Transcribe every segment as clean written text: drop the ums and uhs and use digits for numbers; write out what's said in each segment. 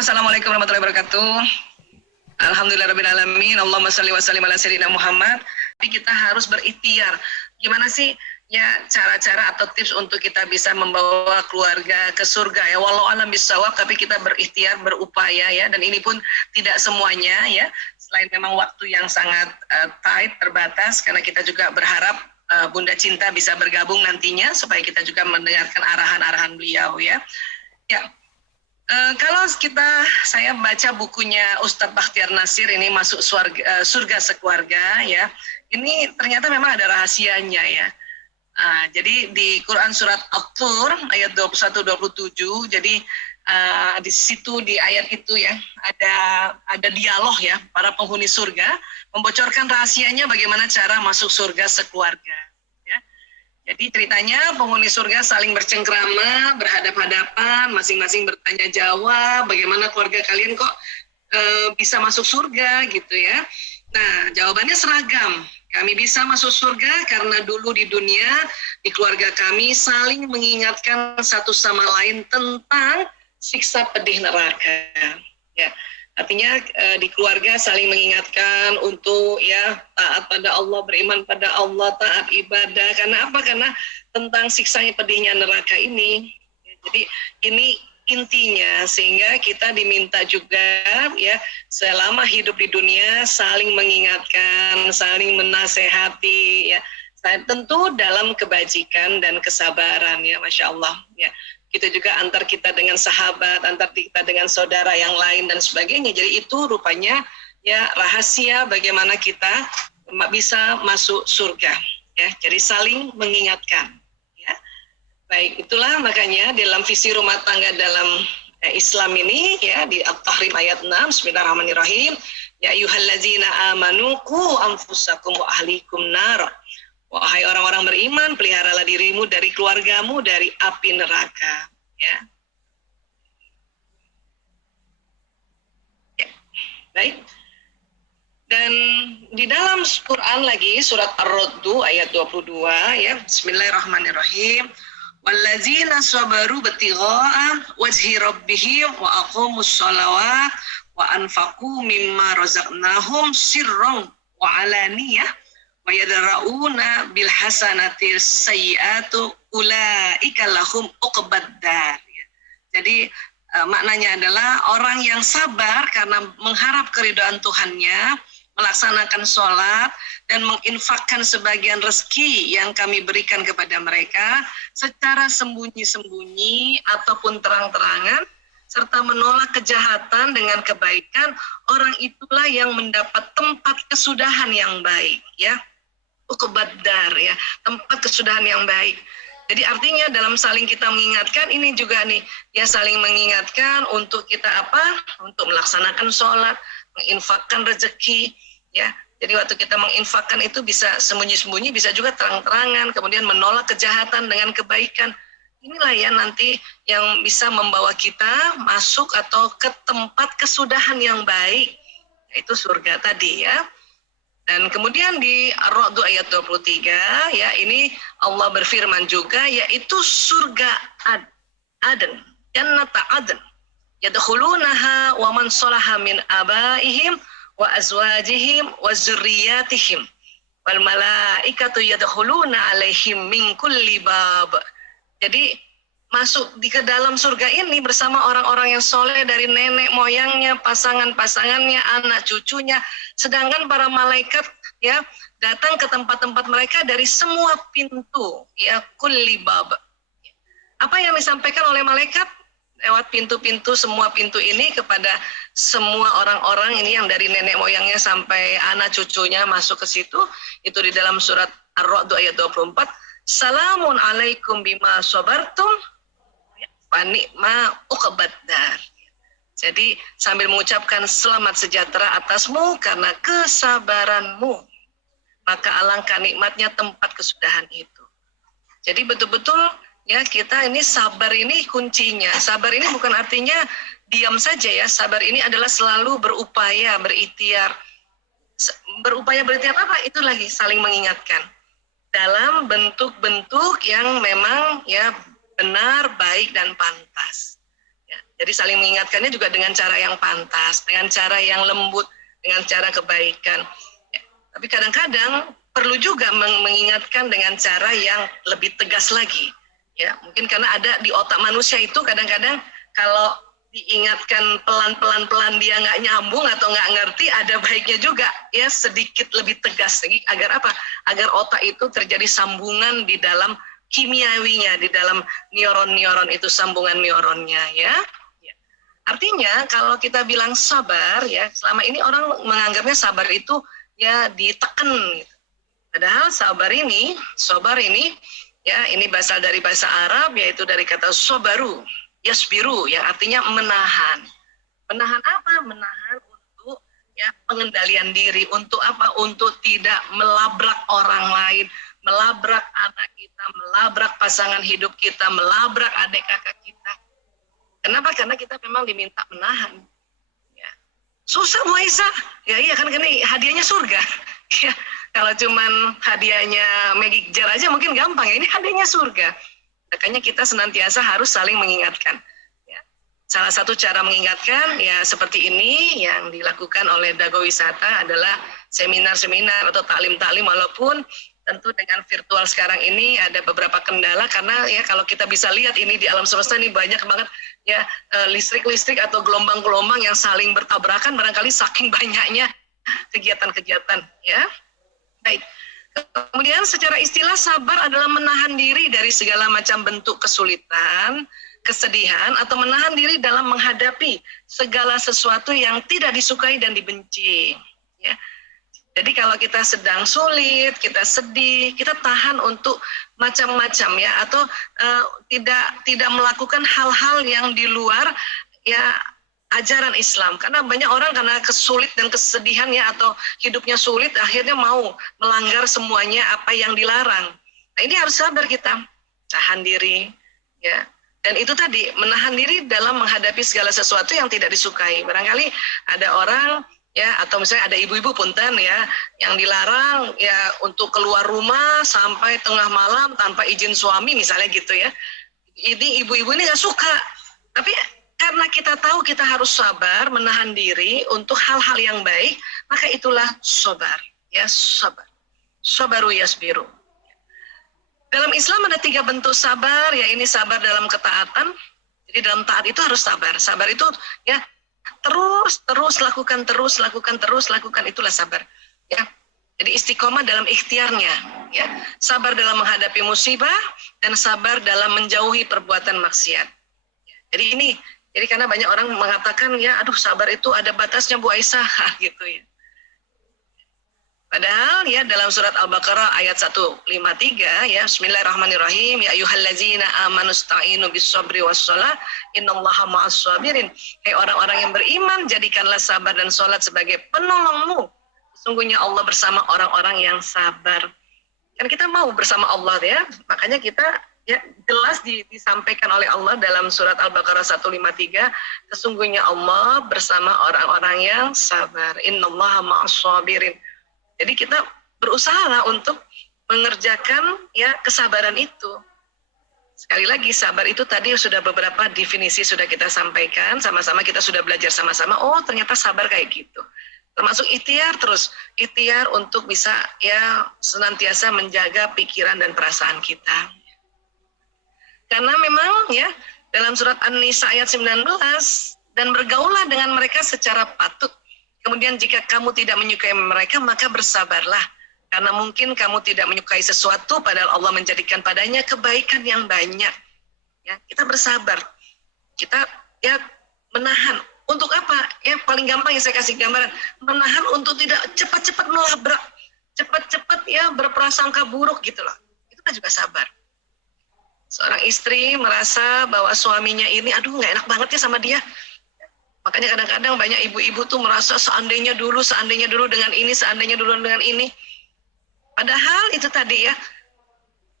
Assalamualaikum warahmatullahi wabarakatuh. Alhamdulillahirrabbilalamin. Allahumma salli wa sallim ala sayyidina Muhammad. Tapi kita harus berikhtiar. Gimana sih ya cara-cara atau tips untuk kita bisa membawa keluarga ke surga ya. Walau alam bisawab, tapi kita berikhtiar, berupaya ya. Dan ini pun tidak semuanya ya. Selain memang waktu yang sangat tight, terbatas, karena kita juga berharap Bunda Cinta bisa bergabung nantinya supaya kita juga mendengarkan arahan-arahan beliau ya. Ya. Kalau saya baca bukunya Ustadz Bakhtiar Nasir ini Masuk Surga Sekeluarga ya, ini ternyata memang ada rahasianya ya. Jadi di Quran surat At-Tur ayat 21-27, jadi di situ di ayat itu ya ada dialog ya, para penghuni surga membocorkan rahasianya bagaimana cara masuk surga sekeluarga. Jadi ceritanya penghuni surga saling bercengkrama, berhadap-hadapan, masing-masing bertanya jawab, bagaimana keluarga kalian kok bisa masuk surga gitu ya. Nah, jawabannya seragam. Kami bisa masuk surga karena dulu di dunia, di keluarga kami saling mengingatkan satu sama lain tentang siksa pedih neraka. Ya. Artinya di keluarga saling mengingatkan untuk ya taat pada Allah, beriman pada Allah, taat ibadah. Karena apa? Karena tentang siksanya pedihnya neraka ini. Jadi ini intinya, sehingga kita diminta juga ya selama hidup di dunia saling mengingatkan, saling menasehati ya. Tentu dalam kebajikan dan kesabaran ya, Masya Allah ya. Gitu juga antar kita dengan sahabat, antar kita dengan saudara yang lain dan sebagainya. Jadi itu rupanya ya rahasia bagaimana kita bisa masuk surga ya. Jadi saling mengingatkan ya. Baik, itulah makanya dalam visi rumah tangga dalam Islam ini ya, di At-Tahrim ayat 6, Bismillahirrahmanirrahim, ya ayyuhallazina amanu qu anfusakum wa ahlikum nar. Wahai orang-orang beriman, peliharalah dirimu dari keluargamu dari api neraka. Ya. Ya. Baik. Dan di dalam Quran lagi, surat Ar-Ra'd ayat 22, ya. Bismillahirrahmanirrahim. Wallazina sabaru batigha'a wajhi rabbihim wa aqamus shalawat wa anfaqu mimma razaqnahum sirran wa alaniyah wa yadra'una bil hasanatil sayyi'atu ulaika lahum uqbaddar. Jadi maknanya adalah orang yang sabar karena mengharap keridhaan Tuhannya, melaksanakan sholat dan menginfakkan sebagian rezeki yang kami berikan kepada mereka secara sembunyi-sembunyi ataupun terang-terangan, serta menolak kejahatan dengan kebaikan, orang itulah yang mendapat tempat kesudahan yang baik ya. Uqbaddar ya, tempat kesudahan yang baik. Jadi artinya dalam saling kita mengingatkan ini juga nih ya, saling mengingatkan untuk kita apa? Untuk melaksanakan sholat, menginfakkan rezeki ya. Jadi waktu kita menginfakkan itu bisa sembunyi-sembunyi, bisa juga terang-terangan, kemudian menolak kejahatan dengan kebaikan. Inilah ya nanti yang bisa membawa kita masuk atau ke tempat kesudahan yang baik, yaitu surga tadi ya. Dan kemudian di Ar-Ra'd ayat 23 ya, ini Allah berfirman juga, yaitu surga Aden, jannata Aden, yadkhulunaha wa man salaha min abaihim wa azwajihim wa zurriyatihim wal malaikatu yadkhuluna alaihim min kulli bab. Jadi masuk ke dalam surga ini bersama orang-orang yang soleh dari nenek moyangnya, pasangan-pasangannya, anak cucunya. Sedangkan para malaikat ya datang ke tempat-tempat mereka dari semua pintu ya, kulli bab. Apa yang disampaikan oleh malaikat lewat pintu-pintu, semua pintu ini kepada semua orang-orang ini yang dari nenek moyangnya sampai anak cucunya masuk ke situ, itu di dalam surat Ar-Ra'd ayat 24. Salamun alaikum bima sabartum wa ni'ma uqbaddar. Jadi sambil mengucapkan selamat sejahtera atasmu karena kesabaranmu, maka alangkah nikmatnya tempat kesudahan itu. Jadi betul-betul ya, kita ini sabar ini kuncinya. Sabar ini bukan artinya diam saja ya. Sabar ini adalah selalu berupaya, berikhtiar. Berupaya berikhtiar apa? Itu lagi saling mengingatkan dalam bentuk-bentuk yang memang ya benar, baik dan pantas. Ya, Jadi saling mengingatkannya juga dengan cara yang pantas, dengan cara yang lembut, dengan cara kebaikan. Ya, tapi kadang-kadang perlu juga mengingatkan dengan cara yang lebih tegas lagi. Ya, mungkin karena ada di otak manusia itu kadang-kadang kalau diingatkan pelan-pelan dia nggak nyambung atau nggak ngerti, ada baiknya juga ya sedikit lebih tegas lagi agar apa? Agar otak itu terjadi sambungan di dalam kimiawinya, di dalam neuron-neuron itu, sambungan neuronnya ya. Artinya kalau kita bilang sabar ya, selama ini orang menganggapnya sabar itu ya ditekan gitu. Padahal sabar ini ya ini berasal dari bahasa Arab, yaitu dari kata sabaru, yasbiru, yang artinya menahan. Menahan apa? Menahan untuk ya pengendalian diri, untuk apa? Untuk tidak melabrak orang lain, melabrak anak kita, melabrak pasangan hidup kita, melabrak adik kakak kita. Kenapa? Karena kita memang diminta menahan. Ya. Susah Bu Aisyah. Ya iya kan, ini hadiahnya surga. Ya. Kalau cuman hadiahnya Magic Jar aja mungkin gampang ya, ini hadiahnya surga. Makanya kita senantiasa harus saling mengingatkan. Ya. Salah satu cara mengingatkan ya seperti ini yang dilakukan oleh Dago Wisata adalah seminar-seminar atau taklim-taklim, walaupun tentu dengan virtual sekarang ini ada beberapa kendala, karena ya kalau kita bisa lihat ini di alam semesta ini banyak banget ya listrik-listrik atau gelombang-gelombang yang saling bertabrakan, barangkali saking banyaknya kegiatan-kegiatan ya. Baik. Kemudian secara istilah sabar adalah menahan diri dari segala macam bentuk kesulitan, kesedihan, atau menahan diri dalam menghadapi segala sesuatu yang tidak disukai dan dibenci. Ya. Jadi kalau kita sedang sulit, kita sedih, kita tahan untuk macam-macam ya, atau tidak melakukan hal-hal yang di luar ya ajaran Islam. Karena banyak orang karena kesulit dan kesedihan ya, atau hidupnya sulit, akhirnya mau melanggar semuanya apa yang dilarang. Nah ini harus sabar kita, tahan diri ya. Dan itu tadi, menahan diri dalam menghadapi segala sesuatu yang tidak disukai. Barangkali ada orang ya, atau misalnya ada ibu-ibu punten ya, yang dilarang ya untuk keluar rumah sampai tengah malam tanpa izin suami misalnya gitu ya. Ini ibu-ibu ini nggak suka, tapi karena kita tahu kita harus sabar, menahan diri untuk hal-hal yang baik, maka itulah sabar ya, sabar. Sabaru yasbiru. Dalam Islam ada 3 bentuk sabar, ya ini sabar dalam ketaatan. Jadi dalam taat itu harus sabar. Sabar itu ya terus lakukan, itulah sabar ya. Jadi istiqomah dalam ikhtiarnya ya, sabar dalam menghadapi musibah dan sabar dalam menjauhi perbuatan maksiat. Jadi karena banyak orang mengatakan ya aduh sabar itu ada batasnya Bu Aisyah gitu ya. Padahal ya dalam surat Al-Baqarah ayat 153 ya, Bismillahirrahmanirrahim, ya ayyuhallazina amanu sta'inu bis-sabri was-shalah innallaha ma'as-sabirin. Hai orang-orang yang beriman, jadikanlah sabar dan salat sebagai penolongmu. Sesungguhnya Allah bersama orang-orang yang sabar. Kan kita mau bersama Allah ya, makanya kita ya jelas disampaikan oleh Allah dalam surat Al-Baqarah 153, sesungguhnya Allah bersama orang-orang yang sabar. Innallaha ma'as-sabirin. Jadi kita berusaha untuk mengerjakan ya kesabaran itu. Sekali lagi, sabar itu tadi sudah beberapa definisi sudah kita sampaikan, sama-sama kita sudah belajar sama-sama, oh ternyata sabar kayak gitu. Termasuk ikhtiar untuk bisa ya senantiasa menjaga pikiran dan perasaan kita. Karena memang ya dalam surat An-Nisa ayat 19, dan bergaulah dengan mereka secara patut. Kemudian jika kamu tidak menyukai mereka, maka bersabarlah. Karena mungkin kamu tidak menyukai sesuatu, padahal Allah menjadikan padanya kebaikan yang banyak. Ya, kita bersabar. Kita ya menahan. Untuk apa? Ya paling gampang yang saya kasih gambaran. Menahan untuk tidak cepat-cepat melabrak. Cepat-cepat ya berprasangka buruk gitu loh. Itu kan juga sabar. Seorang istri merasa bahwa suaminya ini, aduh nggak enak banget ya sama dia. Makanya kadang-kadang banyak ibu-ibu tuh merasa seandainya dulu dengan ini, seandainya dulu dengan ini. Padahal itu tadi ya,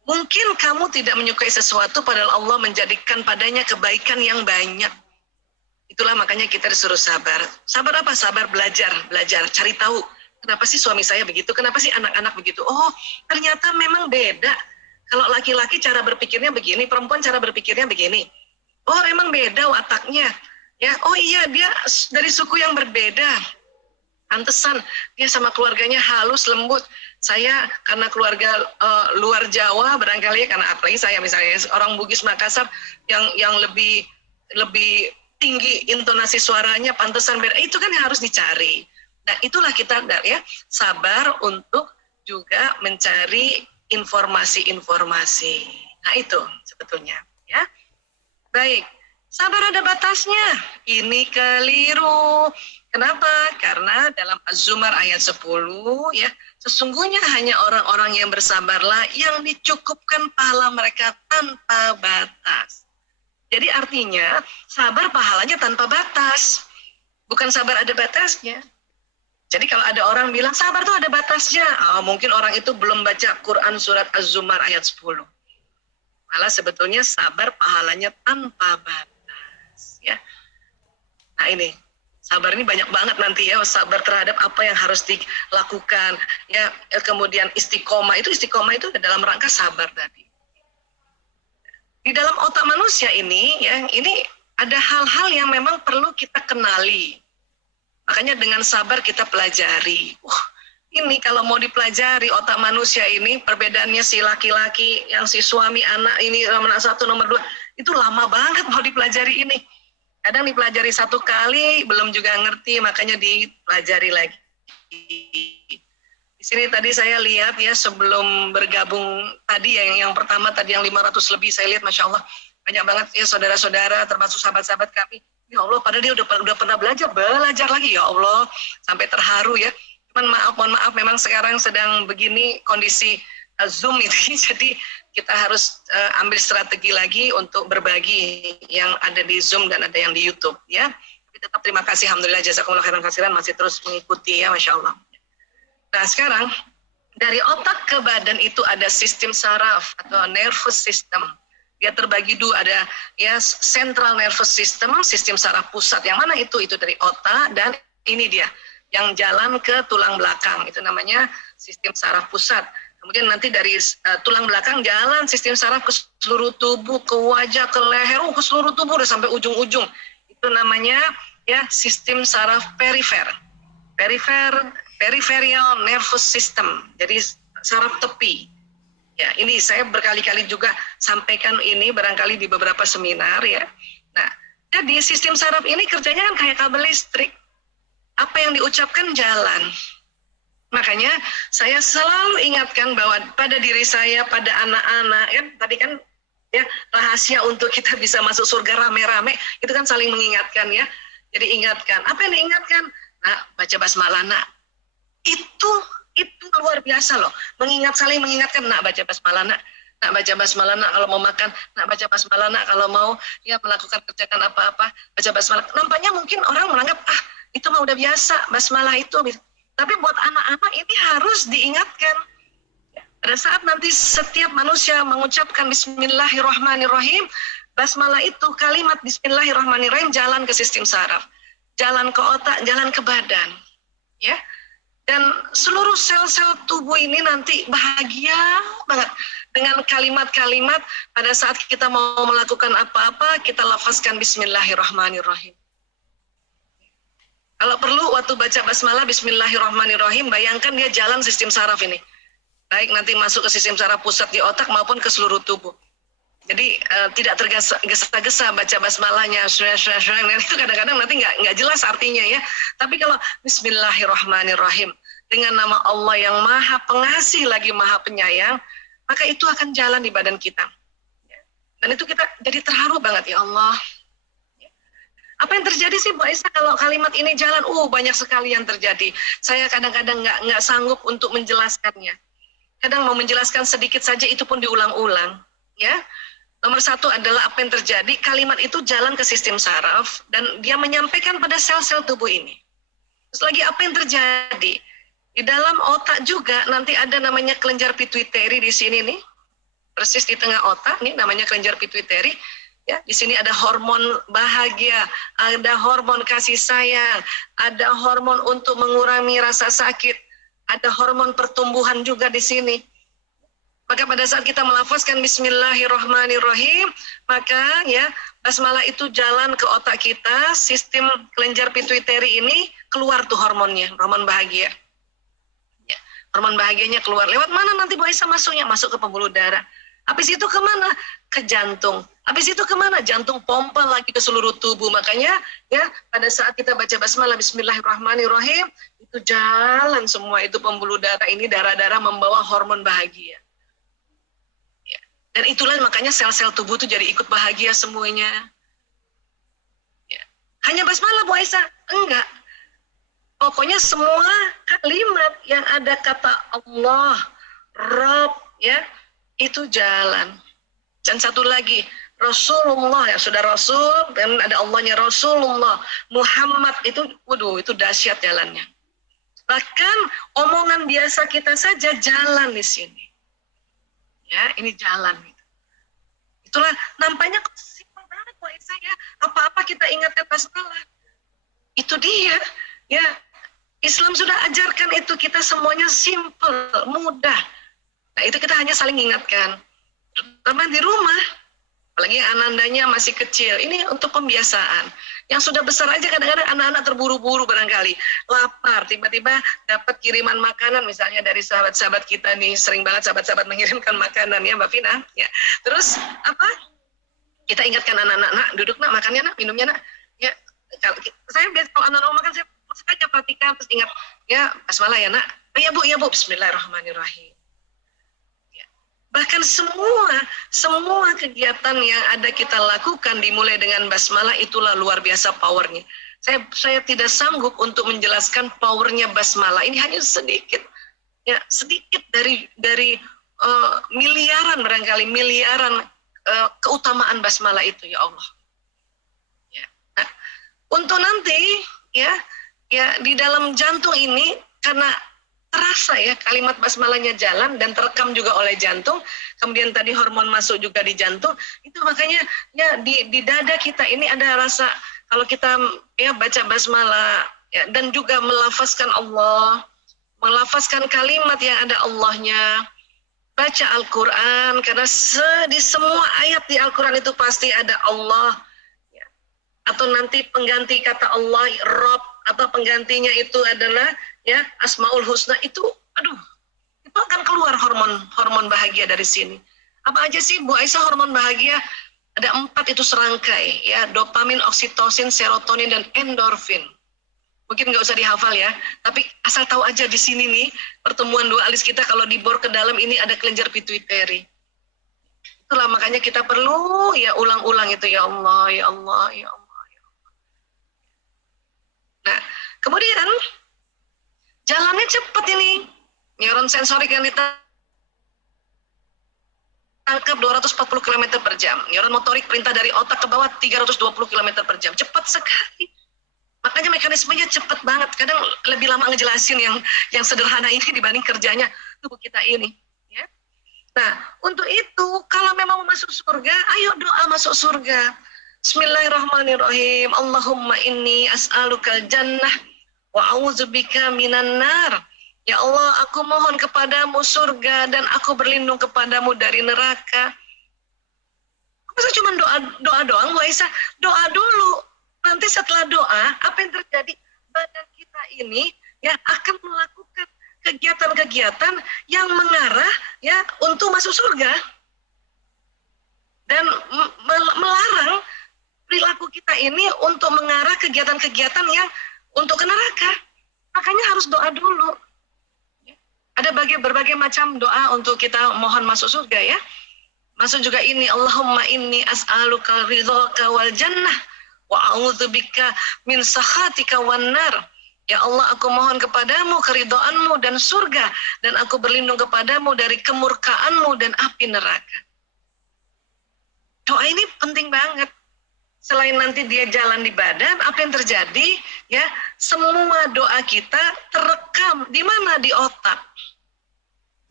mungkin kamu tidak menyukai sesuatu padahal Allah menjadikan padanya kebaikan yang banyak. Itulah makanya kita disuruh sabar. Sabar apa? Sabar belajar, cari tahu. Kenapa sih suami saya begitu? Kenapa sih anak-anak begitu? Oh, ternyata memang beda. Kalau laki-laki cara berpikirnya begini, perempuan cara berpikirnya begini. Oh, memang beda wataknya. Ya, oh iya dia dari suku yang berbeda. Pantesan dia sama keluarganya halus, lembut. Saya karena keluarga luar Jawa barangkali karena apalagi saya misalnya orang Bugis Makassar yang lebih tinggi intonasi suaranya, pantesan beda. Itu kan yang harus dicari. Nah, itulah kita ya sabar untuk juga mencari informasi-informasi. Nah, itu sebetulnya ya. Baik. Sabar ada batasnya. Ini keliru. Kenapa? Karena dalam Az-Zumar ayat 10 ya, sesungguhnya hanya orang-orang yang bersabarlah yang dicukupkan pahala mereka tanpa batas. Jadi artinya sabar pahalanya tanpa batas. Bukan sabar ada batasnya. Jadi kalau ada orang bilang sabar tuh ada batasnya, mungkin orang itu belum baca Quran surat Az-Zumar ayat 10. Malah sebetulnya sabar pahalanya tanpa batas. Ya. Nah ini, sabar ini banyak banget nanti ya, sabar terhadap apa yang harus dilakukan. Ya, kemudian istiqomah itu dalam rangka sabar tadi. Di dalam otak manusia ini, ya, ini ada hal-hal yang memang perlu kita kenali. Makanya dengan sabar kita pelajari. Ini kalau mau dipelajari otak manusia ini, perbedaannya si laki-laki, yang si suami anak ini nomor 1, nomor 2, itu lama banget mau dipelajari ini. Kadang dipelajari 1 kali, belum juga ngerti, makanya dipelajari lagi. Di sini tadi saya lihat ya, sebelum bergabung tadi yang pertama tadi yang 500 lebih, saya lihat Masya Allah, banyak banget ya saudara-saudara, termasuk sahabat-sahabat kami. Ya Allah, padahal dia udah pernah belajar lagi, ya Allah, sampai terharu ya. Cuman mohon maaf, memang sekarang sedang begini kondisi Zoom ini, jadi kita harus ambil strategi lagi untuk berbagi yang ada di Zoom dan ada yang di YouTube ya. Tapi tetap terima kasih, alhamdulillah, jazakumullah khairan katsiran, masih terus mengikuti ya, Masya Allah. Nah sekarang dari otak ke badan itu ada sistem saraf atau nervous system. Dia terbagi 2, ada ya central nervous system, sistem saraf pusat. Yang mana itu? Itu dari otak, dan ini dia yang jalan ke tulang belakang. Itu namanya sistem saraf pusat. Kemudian nanti dari tulang belakang jalan sistem saraf ke seluruh tubuh, ke wajah, ke leher, ke seluruh tubuh udah sampai ujung-ujung. Itu namanya ya sistem saraf perifer. Peripheral nervous system. Jadi saraf tepi. Ya, ini saya berkali-kali juga sampaikan ini barangkali di beberapa seminar ya. Nah, jadi sistem saraf ini kerjanya kan kayak kabel listrik. Apa yang diucapkan jalan. Makanya saya selalu ingatkan bahwa pada diri saya, pada anak-anak, ya tadi kan ya rahasia untuk kita bisa masuk surga rame-rame, itu kan saling mengingatkan ya. Jadi ingatkan. Apa yang diingatkan? Nah, baca basmalah, nak. Itu luar biasa loh. Saling mengingatkan, nak baca basmalah, nak baca basmalah, nak kalau mau makan, nak baca basmalah, nak kalau mau ya melakukan kerjakan apa-apa, baca basmalah. Nampaknya mungkin orang menganggap itu mah udah biasa basmalah itu. Tapi buat anak-anak ini harus diingatkan. Pada saat nanti setiap manusia mengucapkan Bismillahirrahmanirrahim, basmalah itu kalimat Bismillahirrahmanirrahim jalan ke sistem saraf, jalan ke otak, jalan ke badan, ya. Dan seluruh sel-sel tubuh ini nanti bahagia banget dengan kalimat-kalimat pada saat kita mau melakukan apa-apa, kita lafazkan Bismillahirrahmanirrahim. Kalau perlu waktu baca basmalah Bismillahirrahmanirrahim, bayangkan dia jalan sistem saraf ini. Baik nanti masuk ke sistem saraf pusat di otak maupun ke seluruh tubuh. Jadi tidak tergesa-gesa baca basmalahnya, itu kadang-kadang nanti nggak jelas artinya ya. Tapi kalau Bismillahirrahmanirrahim dengan nama Allah yang Maha Pengasih lagi Maha Penyayang, maka itu akan jalan di badan kita. Dan itu kita jadi terharu banget, ya Allah. Apa yang terjadi sih Bu Aisyah kalau kalimat ini jalan? Banyak sekali yang terjadi. Saya kadang-kadang nggak sanggup untuk menjelaskannya. Kadang mau menjelaskan sedikit saja itu pun diulang-ulang, ya. Nomor 1 adalah apa yang terjadi, kalimat itu jalan ke sistem saraf dan dia menyampaikan pada sel-sel tubuh ini. Terus lagi apa yang terjadi? Di dalam otak juga nanti ada namanya kelenjar pituitari di sini nih. Persis di tengah otak nih namanya kelenjar pituitari. Ya, di sini ada hormon bahagia, ada hormon kasih sayang, ada hormon untuk mengurangi rasa sakit, ada hormon pertumbuhan juga di sini. Maka pada saat kita melafazkan Bismillahirrahmanirrahim, maka ya basmalah itu jalan ke otak kita, sistem kelenjar pituitari ini keluar tuh hormonnya, hormon bahagia. Ya, hormon bahagianya keluar. Lewat mana nanti Bu Aisyah masuknya? Masuk ke pembuluh darah. Habis itu kemana? Ke jantung. Habis itu kemana? Jantung pompa lagi ke seluruh tubuh. Makanya ya pada saat kita baca basmalah Bismillahirrahmanirrahim, itu jalan semua itu pembuluh darah ini, darah-darah membawa hormon bahagia. Dan itulah makanya sel-sel tubuh itu jadi ikut bahagia semuanya. Ya. Hanya basmalah Bu Aisyah? Enggak. Pokoknya semua kalimat yang ada kata Allah, Rabb, ya, itu jalan. Dan satu lagi, Rasulullah, ya sudah Rasul, dan ada Allahnya Rasulullah. Muhammad itu, waduh, itu dahsyat jalannya. Bahkan omongan biasa kita saja jalan di sini. Ya, ini jalan. Itulah nampaknya kok simpel banget Bu Aisyah ya. Apa-apa kita ingatkan basmalah. Itu dia. Ya, Islam sudah ajarkan itu, kita semuanya simpel, mudah. Nah, itu kita hanya saling ingatkan. Terutama di rumah, apalagi anandanya masih kecil. Ini untuk pembiasaan. Yang sudah besar aja kadang-kadang anak-anak terburu-buru barangkali. Lapar, tiba-tiba dapat kiriman makanan misalnya dari sahabat-sahabat kita nih. Sering banget sahabat-sahabat mengirimkan makanan ya Mbak Vina. Ya. Terus apa? Kita ingatkan anak-anak, nak, duduk nak, makannya nak, minumnya nak. Ya, saya biasa kalau anak-anak makan, saya sengaja perhatikan, terus ingat, ya basmalah ya nak. Ya bu, Bismillahirrahmanirrahim. Bahkan semua kegiatan yang ada kita lakukan dimulai dengan basmalah, itulah luar biasa powernya. Saya tidak sanggup untuk menjelaskan powernya basmalah. Ini hanya sedikit, ya sedikit dari miliaran barangkali miliaran keutamaan basmalah itu ya Allah. Ya. Nah, untuk nanti ya di dalam jantung ini karena terasa ya kalimat basmalahnya jalan dan terekam juga oleh jantung, kemudian tadi hormon masuk juga di jantung, itu makanya ya di dada kita ini ada rasa kalau kita ya baca basmalah ya, dan juga melafazkan Allah, melafazkan kalimat yang ada Allahnya, baca Al-Quran karena di semua ayat di Al-Quran itu pasti ada Allah ya. Atau nanti pengganti kata Allah Rabb, atau penggantinya itu adalah ya Asmaul Husna, itu itu akan keluar hormon bahagia dari sini. Apa aja sih Bu Aisyah hormon bahagia? Ada 4 itu serangkai ya, dopamin, oksitosin, serotonin, dan endorfin. Mungkin nggak usah dihafal ya, tapi asal tahu aja di sini nih pertemuan dua alis kita kalau dibor ke dalam ini ada kelenjar pituitari. Itulah makanya kita perlu ya ulang-ulang itu, ya Allah, ya Allah, ya Allah, ya Allah. Nah, kemudian jalannya cepat ini. Neuron sensorik yang ditangkap 240 km per jam. Neuron motorik perintah dari otak ke bawah 320 km per jam. Cepat sekali. Makanya mekanismenya cepat banget. Kadang lebih lama ngejelasin yang sederhana ini dibanding kerjanya tubuh kita ini. Ya. Nah, untuk itu kalau memang mau masuk surga, ayo doa masuk surga. Bismillahirrahmanirrahim. Allahumma inni as'alukal jannah wa a'udzubika minan nar. Ya Allah, aku mohon kepadamu surga dan aku berlindung kepadamu dari neraka. Masa cuma doa doang, Bu Aisyah? Doa dulu. Nanti setelah doa, apa yang terjadi? Badan kita ini ya akan melakukan kegiatan-kegiatan yang mengarah ya untuk masuk surga dan melarang perilaku kita ini untuk mengarah kegiatan-kegiatan yang untuk ke neraka. Makanya harus doa dulu. Ada berbagai macam doa untuk kita mohon masuk surga ya. Masuk juga ini, Allahumma inni as'aluka ridhaka wal jannah wa a'udzubika min sakhatika wan nar. Ya Allah, aku mohon kepadamu keridhaanmu dan surga, dan aku berlindung kepadamu dari kemurkaanmu dan api neraka. Doa ini penting banget. Selain nanti dia jalan di badan, apa yang terjadi? Ya, semua doa kita terekam di mana? Di otak.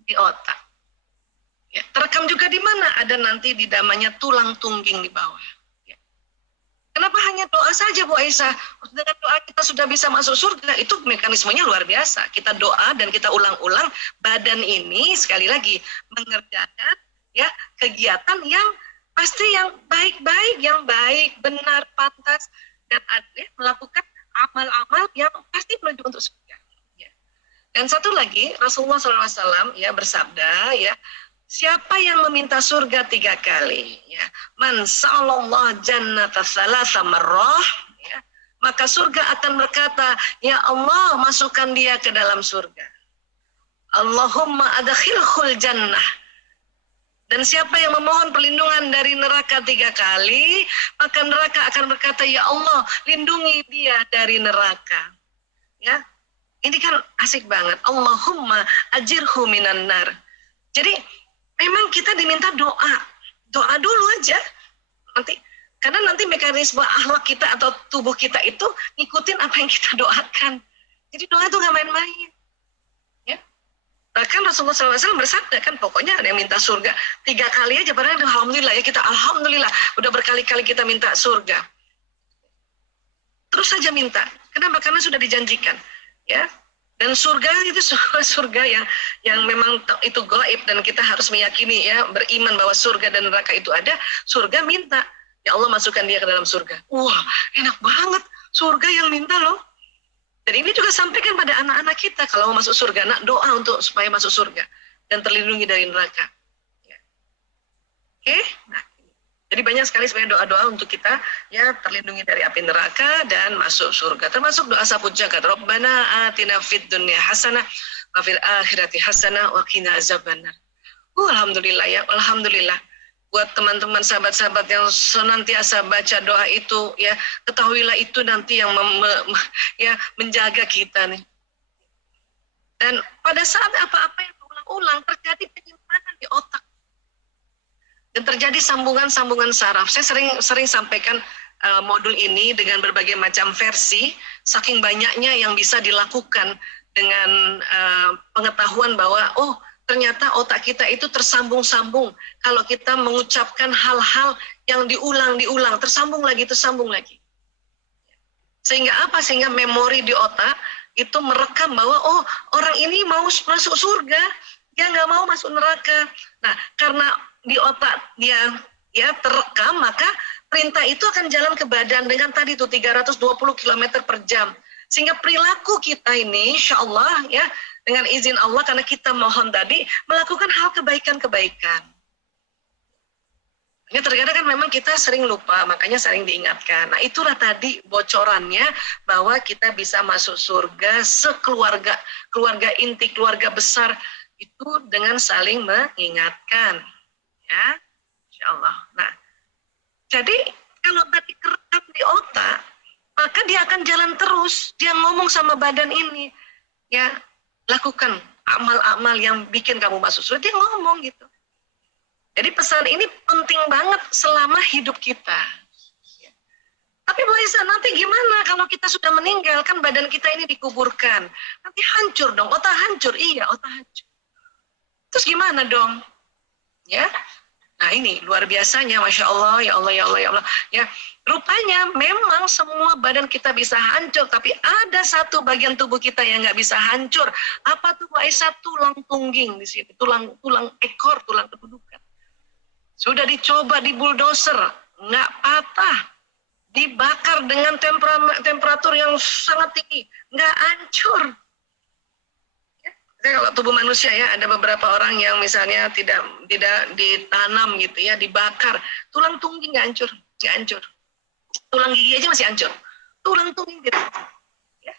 Di otak. Ya, terekam juga di mana? Ada nanti di namanya tulang tungging di bawah. Ya. Kenapa hanya doa saja Bu Aisyah? Dengan doa kita sudah bisa masuk surga. Itu mekanismenya luar biasa. Kita doa dan kita ulang-ulang, badan ini sekali lagi mengerjakan ya kegiatan yang pasti yang baik-baik, yang baik, benar, pantas, dan melakukan amal-amal yang pasti menuju untuk surga. Ya. Dan satu lagi, Rasulullah SAW ya bersabda, ya, siapa yang meminta surga 3 kali, ya, man sa'alallah jannata thalatha marrah, ya, maka surga akan berkata, ya Allah, masukkan dia ke dalam surga. Allahumma adkhilhul jannah. Dan siapa yang memohon perlindungan dari neraka 3 kali, maka neraka akan berkata, ya Allah, lindungi dia dari neraka. Ya, ini kan asik banget. Allahumma ajirhu minan nar. Jadi memang kita diminta doa dulu aja. Karena nanti mekanisme akhlak kita atau tubuh kita itu ngikutin apa yang kita doakan. Jadi doa itu nggak main-main. Bahkan Rasulullah SAW bersabda kan, pokoknya ada yang minta surga 3 kali aja, padahal alhamdulillah ya, kita alhamdulillah udah berkali-kali kita minta surga. Terus saja minta. Kenapa? Karena sudah dijanjikan, ya. Dan surga itu surga yang memang itu gaib, dan kita harus meyakini, ya, beriman bahwa surga dan neraka itu ada. Surga minta, ya Allah masukkan dia ke dalam surga. Wah, enak banget, surga yang minta loh. Dan ini juga sampaikan pada anak-anak kita, kalau mau masuk surga, nak doa untuk supaya masuk surga dan terlindungi dari neraka. Ya. Oke, nah, jadi banyak sekali sebenarnya doa-doa untuk kita, ya, terlindungi dari api neraka dan masuk surga. Termasuk doa sapu jagat, Rabbana atina fid dunya hasanah wa fil akhirati hasanah wa qina azabannar. Alhamdulillah ya, alhamdulillah. Buat teman-teman sahabat-sahabat yang senantiasa baca doa itu, ya, ketahuilah itu nanti yang ya, menjaga kita nih. Dan pada saat apa-apa yang berulang-ulang terjadi penyimpanan di otak dan terjadi sambungan-sambungan saraf. Saya sering sampaikan modul ini dengan berbagai macam versi, saking banyaknya yang bisa dilakukan dengan pengetahuan bahwa ternyata otak kita itu tersambung-sambung kalau kita mengucapkan hal-hal yang diulang-diulang, tersambung lagi. Sehingga apa? Sehingga memori di otak itu merekam bahwa orang ini mau masuk surga, dia nggak mau masuk neraka. Nah, karena di otak dia, ya, terekam, maka perintah itu akan jalan ke badan dengan tadi tuh 320 km per jam. Sehingga perilaku kita ini, insya Allah, ya, dengan izin Allah, karena kita mohon tadi, melakukan hal kebaikan-kebaikan. Ini terkadang kan memang kita sering lupa, makanya sering diingatkan. Nah, itulah tadi bocorannya bahwa kita bisa masuk surga sekeluarga, keluarga inti, keluarga besar, itu dengan saling mengingatkan. Ya, insya Allah. Nah, jadi kalau tadi kerekam di otak, maka dia akan jalan terus. Dia ngomong sama badan ini, ya, lakukan amal-amal yang bikin kamu masuk surga. Dia ngomong gitu. Jadi pesan ini penting banget selama hidup kita. Tapi Bu Aisyah, nanti gimana kalau kita sudah meninggal? Kan badan kita ini dikuburkan. Nanti hancur dong, otak hancur. Iya, otak hancur. Terus gimana dong? Ya. Nah, ini luar biasanya, Masya Allah, ya Allah, ya Allah, ya Allah. Ya, rupanya memang semua badan kita bisa hancur, tapi ada satu bagian tubuh kita yang nggak bisa hancur. Apa tuh, Bu Aisyah? Tulang tungging di sini, tulang ekor, tulang kedudukan. Sudah dicoba di bulldozer, nggak patah. Dibakar dengan temperatur yang sangat tinggi, nggak hancur. Kalau tubuh manusia, ya, ada beberapa orang yang misalnya tidak ditanam gitu, ya, dibakar, tulang tungging nggak hancur. Tulang gigi aja masih hancur, tulang tungging gitu. Ya.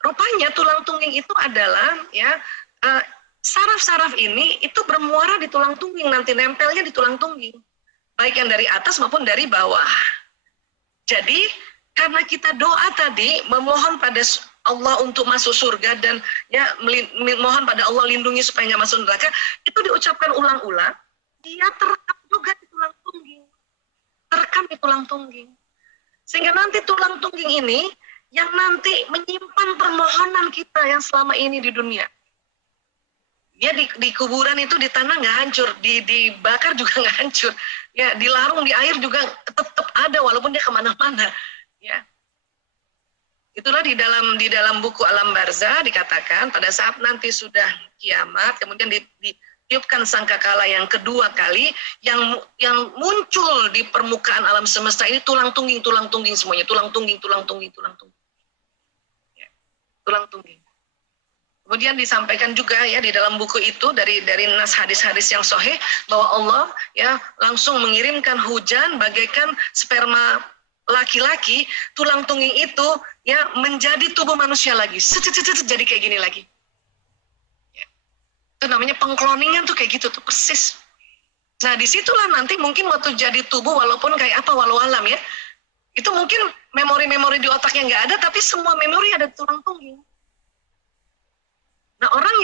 Rupanya tulang tungging itu adalah, ya, saraf-saraf ini itu bermuara di tulang tungging, nanti nempelnya di tulang tungging, baik yang dari atas maupun dari bawah. Jadi karena kita doa tadi memohon pada Allah untuk masuk surga dan, ya, mohon pada Allah lindungi supaya nggak masuk neraka, itu diucapkan ulang-ulang, dia terekam juga di tulang tungging, terekam di tulang tungging, sehingga nanti tulang tungging ini yang nanti menyimpan permohonan kita yang selama ini di dunia. Dia di kuburan itu, di tanah nggak hancur, dibakar juga nggak hancur, ya, dilarung di air juga tetap ada walaupun dia kemana-mana, ya. Itulah di dalam buku Alam Barzah dikatakan pada saat nanti sudah kiamat, kemudian tiupkan sangkakala yang kedua kali, yang muncul di permukaan alam semesta ini tulang tungging semuanya, tulang tungging. Ya, tulang tungging. Kemudian disampaikan juga ya di dalam buku itu dari nas hadis-hadis yang sahih bahwa Allah ya langsung mengirimkan hujan bagaikan sperma laki-laki, tulang tungging itu ya menjadi tubuh manusia lagi, jadi kayak gini lagi. Itu namanya pengkloningan tuh kayak gitu tuh persis. Nah disitulah nanti mungkin waktu jadi tubuh walaupun kayak apa walau alam ya, itu mungkin memori-memori di otaknya nggak ada tapi semua memori ada di tulang tungging. Nah orang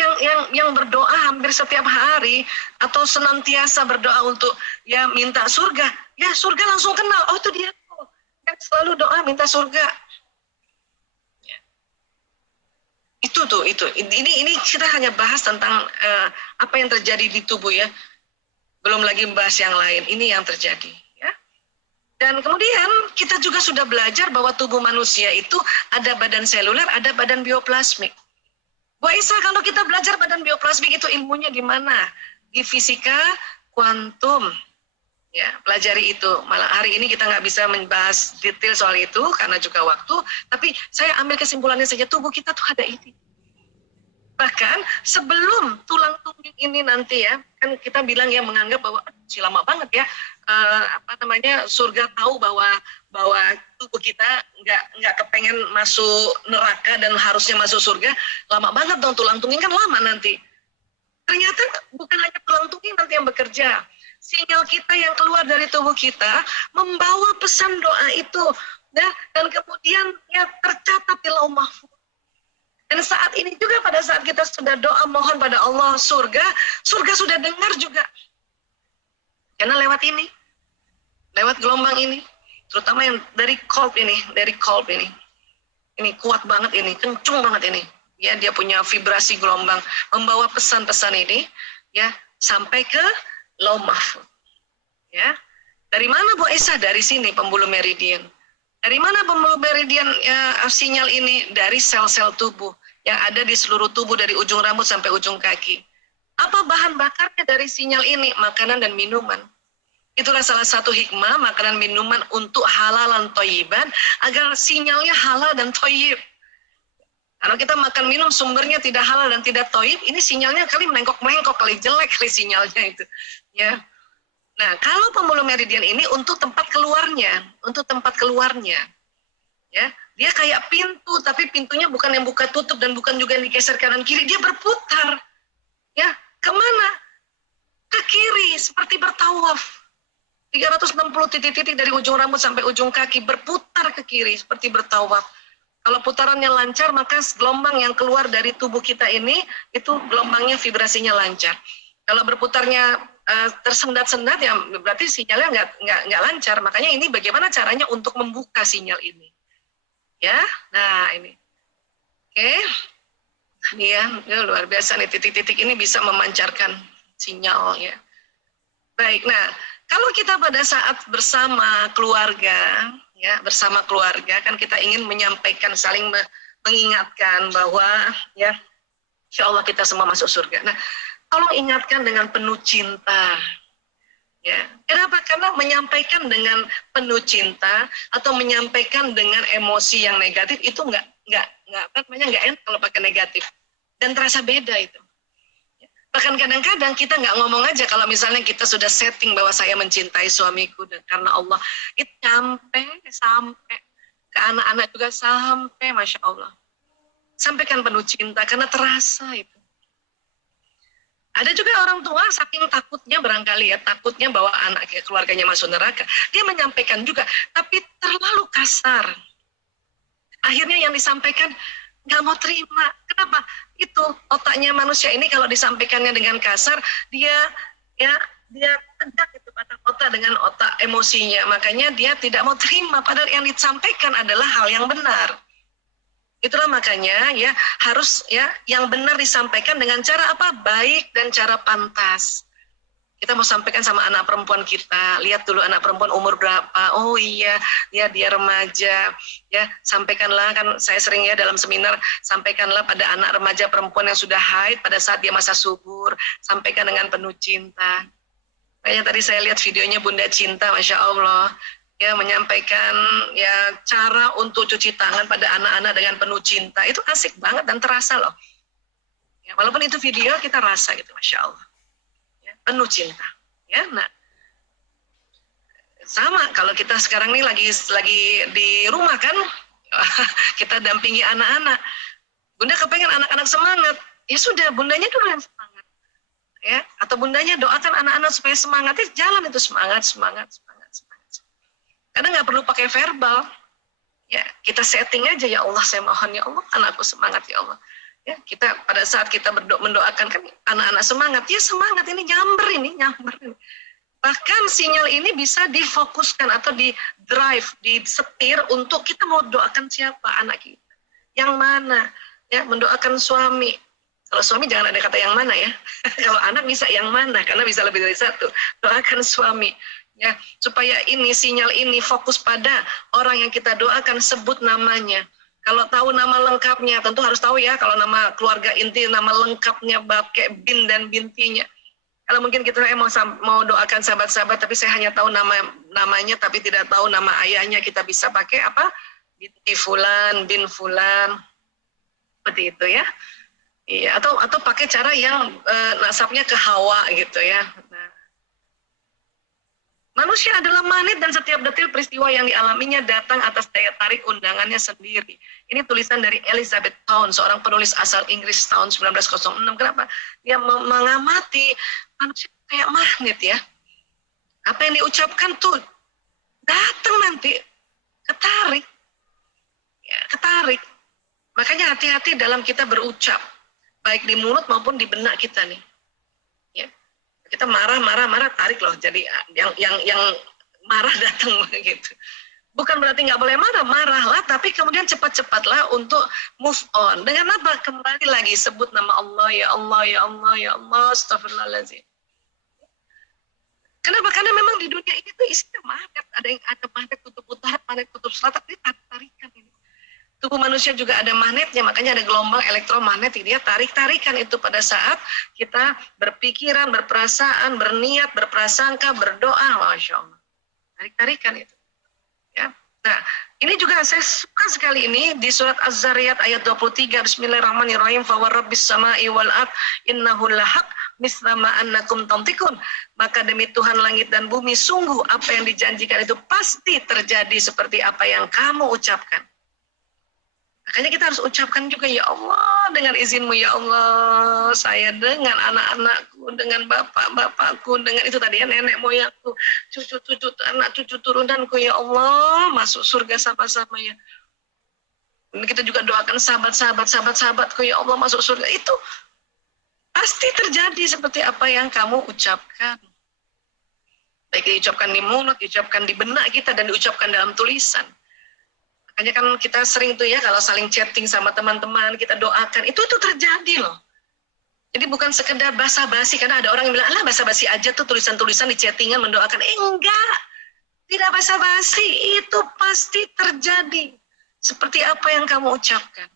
yang berdoa hampir setiap hari atau senantiasa berdoa untuk ya minta surga, ya surga langsung kenal, oh itu dia tuh yang selalu doa minta surga. Itu ini kita hanya bahas tentang apa yang terjadi di tubuh ya, belum lagi membahas yang lain. Ini yang terjadi ya. Dan kemudian kita juga sudah belajar bahwa tubuh manusia itu ada badan seluler, ada badan bioplasmik. Bu Aisyah, kalau kita belajar badan bioplasmik itu ilmunya di mana? Di fisika kuantum. Ya, pelajari itu. Malah hari ini kita nggak bisa membahas detail soal itu karena juga waktu, tapi saya ambil kesimpulannya saja, tubuh kita tuh ada ini. Bahkan sebelum tulang tungging ini nanti ya, kan kita bilang ya menganggap bahwa masih lama banget ya, surga tahu bahwa tubuh kita nggak kepengen masuk neraka dan harusnya masuk surga, lama banget dong, tulang tungging kan lama nanti. Ternyata bukan hanya tulang tungging nanti yang bekerja. Sinyal kita yang keluar dari tubuh kita membawa pesan doa itu, ya, dan kemudian ya tercatat di Lauh Mahfuz. Dan saat ini juga pada saat kita sudah doa mohon pada Allah surga sudah dengar juga. Karena lewat ini, lewat gelombang ini, terutama yang dari kolb ini, ini kuat banget ini, kencung banget ini. Ya, dia punya vibrasi gelombang membawa pesan-pesan ini, ya, sampai ke Lauh Mahfuz. Ya. Dari mana Bu Aisyah? Dari sini pembuluh meridian. Dari mana pembuluh meridian sinyal ini? Dari sel-sel tubuh yang ada di seluruh tubuh dari ujung rambut sampai ujung kaki. Apa bahan bakarnya dari sinyal ini? Makanan dan minuman. Itulah salah satu hikmah makanan minuman untuk halalan thayyiban agar sinyalnya halal dan thayyib. Kalau kita makan minum sumbernya tidak halal dan tidak thayyib, ini sinyalnya kali melengkok-melengkok, kali jelek kali sinyalnya itu. Ya. Nah, kalau pembuluh meridian ini untuk tempat keluarnya. Ya, dia kayak pintu, tapi pintunya bukan yang buka tutup dan bukan juga yang digeser kanan kiri, dia berputar. Ya, kemana? Ke kiri, seperti bertawaf. 360 titik-titik dari ujung rambut sampai ujung kaki berputar ke kiri seperti bertawaf. Kalau putarannya lancar, maka gelombang yang keluar dari tubuh kita ini itu gelombangnya vibrasinya lancar. Kalau berputarnya tersendat-sendat, ya berarti sinyalnya nggak lancar. Makanya ini bagaimana caranya untuk membuka sinyal ini. Ya, nah ini. Oke. Ini ya luar biasa nih, titik-titik ini bisa memancarkan sinyal ya. Baik, nah kalau kita pada saat bersama keluarga, ya bersama keluarga kan kita ingin menyampaikan, saling mengingatkan bahwa ya insya Allah kita semua masuk surga. Nah, tolong ingatkan dengan penuh cinta. Ya, kenapa? Karena menyampaikan dengan penuh cinta atau menyampaikan dengan emosi yang negatif itu nggak enak kalau pakai negatif dan terasa beda itu. Bahkan kadang-kadang kita nggak ngomong aja kalau misalnya kita sudah setting bahwa saya mencintai suamiku dan karena Allah, itu sampai ke anak-anak juga sampai, Masya Allah. Sampaikan penuh cinta karena terasa itu. Ada juga orang tua saking takutnya barangkali ya, takutnya bahwa anak keluarganya masuk neraka, dia menyampaikan juga, tapi terlalu kasar. Akhirnya yang disampaikan nggak mau terima. Kenapa? Itu otaknya manusia ini kalau disampaikannya dengan kasar, dia tegak itu otak dengan otak emosinya. Makanya dia tidak mau terima. Padahal yang disampaikan adalah hal yang benar. Itulah makanya ya harus ya yang benar disampaikan dengan cara apa? Baik dan cara pantas. Kita mau sampaikan sama anak perempuan kita, lihat dulu anak perempuan umur berapa, oh iya, ya dia remaja, ya sampaikanlah, kan saya sering ya dalam seminar, sampaikanlah pada anak remaja perempuan yang sudah haid pada saat dia masa subur, sampaikan dengan penuh cinta. Kayaknya tadi saya lihat videonya Bunda Cinta, Masya Allah, ya menyampaikan ya cara untuk cuci tangan pada anak-anak dengan penuh cinta, itu asik banget dan terasa loh. Ya, walaupun itu video kita rasa gitu, Masya Allah. Penuh cinta, ya. Nah, sama kalau kita sekarang nih lagi di rumah kan, kita dampingi anak-anak. Bunda kepengen anak-anak semangat, ya sudah, bundanya dulu yang semangat, ya. Atau bundanya doakan anak-anak supaya semangat, jalan itu semangat. Karena nggak perlu pakai verbal, ya. Kita setting aja, ya Allah saya mohon ya Allah, anakku semangat ya Allah. Ya, kita pada saat kita mendoakan kan anak-anak semangat, ya semangat ini nyamber ini. Bahkan sinyal ini bisa difokuskan atau di drive, disetir untuk kita mau doakan siapa anak kita, yang mana, ya mendoakan suami. Kalau suami jangan ada kata yang mana ya. Kalau anak bisa yang mana, karena bisa lebih dari satu. Doakan suami, ya supaya ini sinyal ini fokus pada orang yang kita doakan, sebut namanya. Kalau tahu nama lengkapnya, tentu harus tahu ya, kalau nama keluarga inti, nama lengkapnya, pakai bin dan bintinya. Kalau mungkin kita mau doakan sahabat-sahabat, tapi saya hanya tahu namanya, tapi tidak tahu nama ayahnya, kita bisa pakai apa? Binti Fulan, bin Fulan, seperti itu ya. Iya, atau pakai cara yang nasabnya ke Hawa gitu ya. Nah, manusia adalah magnet dan setiap detil peristiwa yang dialaminya datang atas daya tarik undangannya sendiri. Ini tulisan dari Elizabeth Town, seorang penulis asal Inggris tahun 1906. Kenapa? Dia mengamati manusia kayak magnet ya. Apa yang diucapkan tuh datang nanti, ketarik. Ya, ketarik. Makanya hati-hati dalam kita berucap, baik di mulut maupun di benak kita nih. Kita marah, tarik loh. Jadi yang marah datang begitu. Bukan berarti nggak boleh marahlah, tapi kemudian cepat-cepatlah untuk move on. Dengan apa? Kembali lagi sebut nama Allah, ya Allah, ya Allah, ya Allah, astagfirullahaladzim. Kenapa? Karena memang di dunia ini tuh isinya magnet. Ada magnet kutub utara, magnet kutub selatan, ini tarikan ini. Tubuh manusia juga ada magnetnya, makanya ada gelombang elektromagnetik. Dia tarik-tarikan itu pada saat kita berpikiran, berperasaan, berniat, berprasangka, berdoa. Masya Allah. Tarik-tarikan itu. Ya. Nah, ini juga saya suka sekali ini di surat Az-Zariyat ayat 23. Bismillahirrahmanirrahim. Fa warabbis sama'i wal ard innahu lahaq misla ma annakum tantikun. Maka demi Tuhan langit dan bumi, sungguh apa yang dijanjikan itu pasti terjadi seperti apa yang kamu ucapkan. Makanya kita harus ucapkan juga, ya Allah, dengan izinmu ya Allah, saya dengan anak-anakku, dengan bapak-bapakku, dengan itu tadi ya, nenek moyangku, cucu-cucu, anak cucu turunanku, ya Allah, masuk surga sama-sama ya. Dan kita juga doakan sahabatku, ya Allah, masuk surga. Itu pasti terjadi seperti apa yang kamu ucapkan. Baik diucapkan di mulut, diucapkan di benak kita, dan diucapkan dalam tulisan. Makanya kan kita sering tuh ya kalau saling chatting sama teman-teman, kita doakan, itu terjadi loh. Jadi bukan sekedar basa-basi, karena ada orang yang bilang, alah basa-basi aja tuh tulisan-tulisan di chattingan mendoakan. Enggak, tidak basa-basi, itu pasti terjadi. Seperti apa yang kamu ucapkan.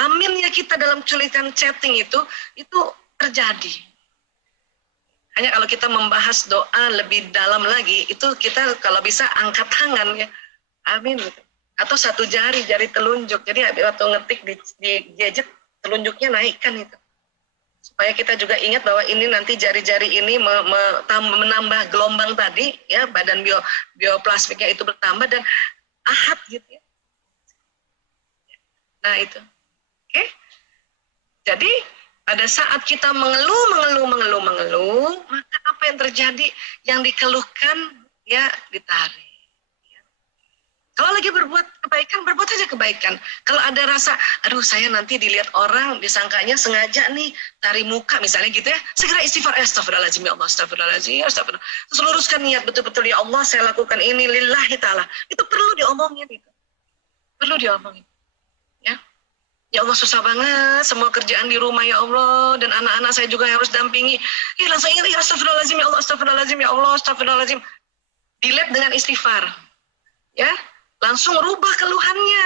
Aminnya kita dalam tulisan chatting itu terjadi. Hanya kalau kita membahas doa lebih dalam lagi, itu kita kalau bisa angkat tangan ya, amin gitu. Atau satu jari telunjuk. Jadi waktu ngetik di gadget, telunjuknya naikkan itu. Supaya kita juga ingat bahwa ini nanti jari-jari ini menambah gelombang tadi, ya badan bioplasmiknya itu bertambah dan ahad gitu ya. Nah itu, oke? Jadi pada saat kita mengeluh, maka apa yang terjadi? Yang dikeluhkan, ya ditarik. Ya. Kalau lagi berbuat kebaikan, berbuat saja kebaikan. Kalau ada rasa, aduh saya nanti dilihat orang, disangkanya sengaja nih, tarik muka misalnya gitu ya, segera istighfar, astagfirullahaladzim ya Allah, astagfirullahaladzim, astagfirullahaladzim. Terus luruskan niat betul-betul, ya Allah saya lakukan ini, lillahi ta'ala. Itu perlu diomongin itu. Perlu diomongin. Ya. Ya Allah susah banget, semua kerjaan di rumah ya Allah, dan anak-anak saya juga yang harus dampingi. Ya langsung ingat, ya astagfirullahaladzim ya Allah, astagfirullahaladzim ya Allah, astagfirullahaladzim. Dilep dengan istighfar. Ya, langsung rubah keluhannya.